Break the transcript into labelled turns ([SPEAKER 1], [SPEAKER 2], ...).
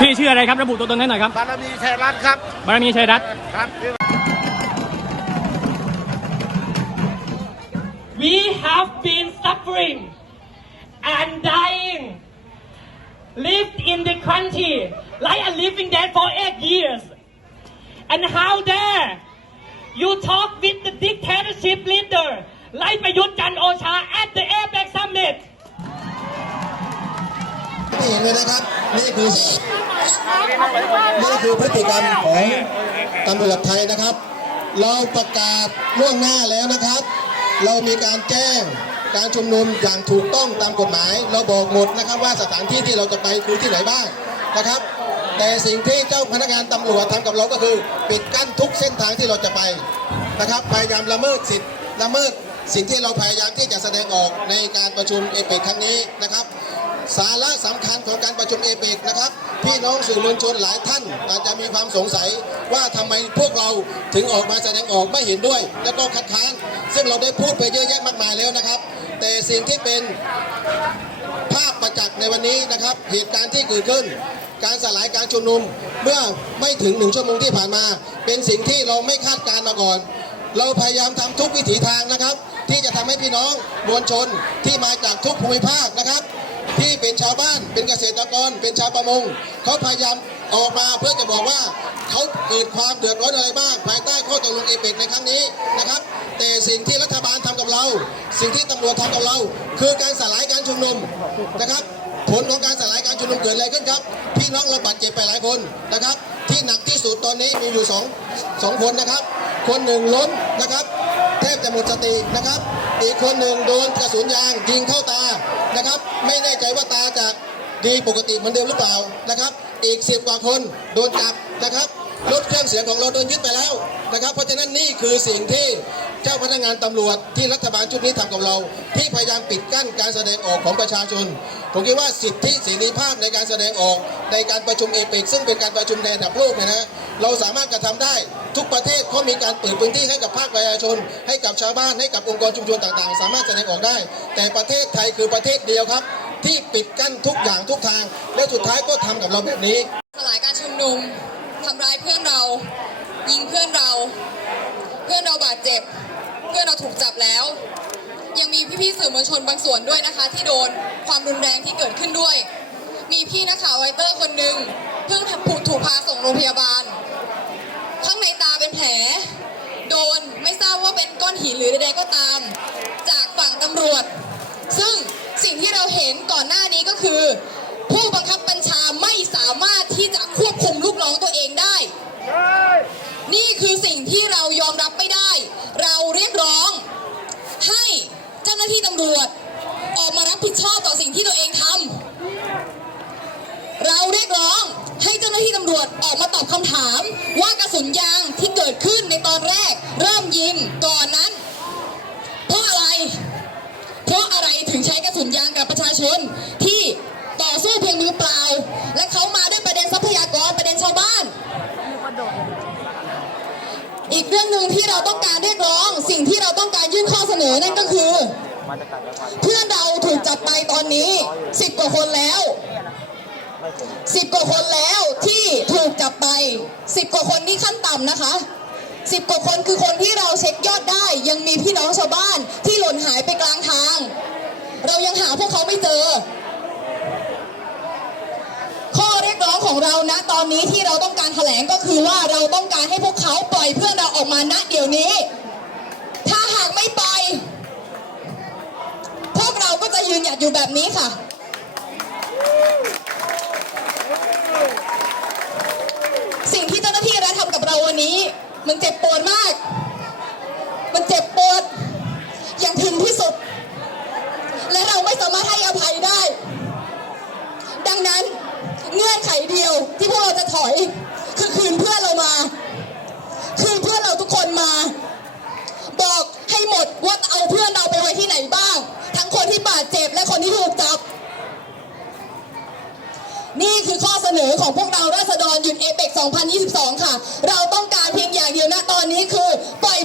[SPEAKER 1] พี่ชื่ออะไรครับระบุตัวตนให้หน่อยครับ
[SPEAKER 2] บารมีชัยรัตน์ครับ
[SPEAKER 1] บารมีชัยรัตน์ครับ
[SPEAKER 3] We have been suffering and dying, lived in the country like a living there for eight years. And how dare you talk with the dictatorship leader like Prayut Chan Ocha at the APEC summit?
[SPEAKER 4] ที่เห็นเลยนะครับนี่คือ นี่คือพฤติกรรมของตำรวจไทยนะครับ เราประกาศล่วงหน้าแล้วนะครับ เรามีการแจ้งการชุมนุมอย่างถูกต้องตามกฎหมาย เราบอกหมดนะครับว่าสถานที่ที่เราจะไปคือที่ไหนบ้างนะครับ แต่สิ่งที่เจ้าพนักงานตำรวจทำกับเราก็คือ ปิดกั้นทุกเส้นทางที่เราจะไปนะครับ พยายามละเมิดสิทธิ์ละเมิดสิ่งที่เราพยายามที่จะแสดงออกในการประชุมเอเปครั้งนี้นะครับ สาระสำคัญของการประชุมเอเปกนะครับพี่น้องสื่อมวลชนหลายท่านอาจจะมีความสงสัยว่าทำไมพวกเราถึงออกมาแสดงออกไม่เห็นด้วย และก็คัดค้านซึ่งเราได้พูดไปเยอะแยะมากมายแล้วนะครับ แต่สิ่งที่เป็นภาพประจักษ์ในวันนี้นะครับ เหตุการณ์ที่เกิดขึ้น การสลายการชุมนุมเมื่อไม่ถึงหนึ่งชั่วโมงที่ผ่านมา เป็นสิ่งที่เราไม่คาดการณ์มาก่อน เราพยายามทำทุกวิถีทางนะครับ ที่จะทำให้พี่น้องมวลชนที่มาจากทุกภูมิภาคนะครับ ที่เป็นชาวบ้านเป็นเกษตรกร เป็นชาวประมงเขาพยายามออกมาเพื่อจะบอกว่าเขาเกิดความเดือดร้อนอะไรบ้างภายใต้ข้อตกลงเอเปกในครั้งนี้นะครับ แต่สิ่งที่รัฐบาลทำกับเรา สิ่งที่ตำรวจทำกับเรา คือการสลายการชุมนุมนะครับ ผลของการสลายการชุมนุมเกิดอะไรขึ้นครับพี่น้องเราบาดเจ็บไปหลายคนนะครับ ที่หนักที่สุดตอนนี้มีอยู่สองสองคนนะครับ คนหนึ่งล้มนะครับ แทบจะหมดสตินะครับ อีกคนหนึ่งโดนกระสุนยางยิงเข้าตา นะครับ ไม่แน่ใจว่าตาจะดีปกติเหมือนเดิมหรือเปล่านะครับ อีกสิบกว่าคนโดนจับนะครับรถเครื่องเสียงของเราโดนยึดไปแล้วนะครับ เพราะฉะนั้นนี่คือสิ่งที่เจ้าพนักงานตำรวจที่รัฐบาลชุดนี้ทำกับเรา ที่พยายามปิดกั้นการแสดงออกของประชาชน ผมคิดว่าสิทธิเสรีภาพในการแสดงออกในการประชุมเอเปกซึ่งเป็นการประชุมในระดับโลกเนยนะเราสามารถกระทำได้ทุกประเทศเขามีการเปิดพื้นที่ให้กับภาคประชาชน ให้กับชาวบ้านให้กับองค์กรชุมชนต่างๆ สามารถแสดงออกได้ แต่ประเทศไทยคือประเทศเดียวครับ ที่ปิดกั้นทุกอย่างทุกทาง และสุดท้ายก็ทำกับเราแบบนี้
[SPEAKER 5] สลายการชุมนุมทำร้ายเพื่อนเรา ยิงเพื่อนเรา เพื่อนเราบาดเจ็บ เพื่อนเราถูกจับแล้ว ยังมีพี่ๆสื่อมวลชนบางส่วนด้วยนะคะ ที่โดนความรุนแรงที่เกิดขึ้นด้วย มีพี่นักข่าวไวเตอร์คนหนึ่งเพิ่งถูกถูกพาส่งโรงพยาบาล ข้างในตาเป็นแผล โดนไม่ทราบว่าเป็นก้อนหินหรือใดๆก็ตาม จากฝั่งตำรวจ ซึ่งสิ่งที่เราเห็นก่อนหน้านี้ก็คือ ออกมารับผิดชอบต่อสิ่งที่ตัวเองทำเราเรียกร้องให้เจ้าหน้าที่ตำรวจออกมาตอบคำถามว่ากระสุนยางที่เกิดขึ้นในตอนแรก เริ่มยิงก่อนนั้น เพราะอะไร เพราะอะไรถึงใช้กระสุนยางกับประชาชนที่ต่อสู้เพียงมือเปล่า และเขามาด้วยประเด็นทรัพยากรประเด็นชาวบ้าน อีกเรื่องหนึ่งที่เราต้องการเรียกร้อง สิ่งที่เราต้องการยื่นข้อเสนอนั่นก็คือ เพื่อนเราถูกจับไปตอนนี้สิบกว่าคนแล้วสิบกว่าคนแล้วที่ถูกจับไปสิบกว่าคนนี่ขั้นต่ำนะคะสิบกว่าคนคือคนที่เราเช็คยอดได้ ยังมีพี่น้องชาวบ้านที่หล่นหายไปกลางทาง เรายังหาพวกเขาไม่เจอ ข้อเรียกร้องของเรานะตอนนี้ที่เราต้องการแถลงก็คือว่าเราต้องการให้พวกเขาปล่อยเพื่อนเราออกมาณเดี๋ยวนี้ ถ้าหากไม่ปล่อย พวกเราก็จะ ยืนหยัดอยู่แบบนี้ค่ะ สิ่งที่เจ้าหน้าที่รัฐทำกับเราวันนี้ มันเจ็บปวดมาก มันเจ็บปวด อย่างถึงที่สุด และเราไม่สามารถให้อภัยได้ ดังนั้นเงื่อนไขเดียวที่พวกเราจะถอย คือคืนเพื่อนเรามา คืนเพื่อนเราทุกคนมา บอกให้หมดว่าเอาเพื่อนเราไปไว้ที่ไหนบ้าง ทั้งคนที่บาดเจ็บและคนที่ถูกจับ นี่คือข้อเสนอของพวกเราราษฎรหยุดเอเปก2022 ค่ะ เราต้องการเพียงอย่างเดียวนะตอนนี้คือปล่อย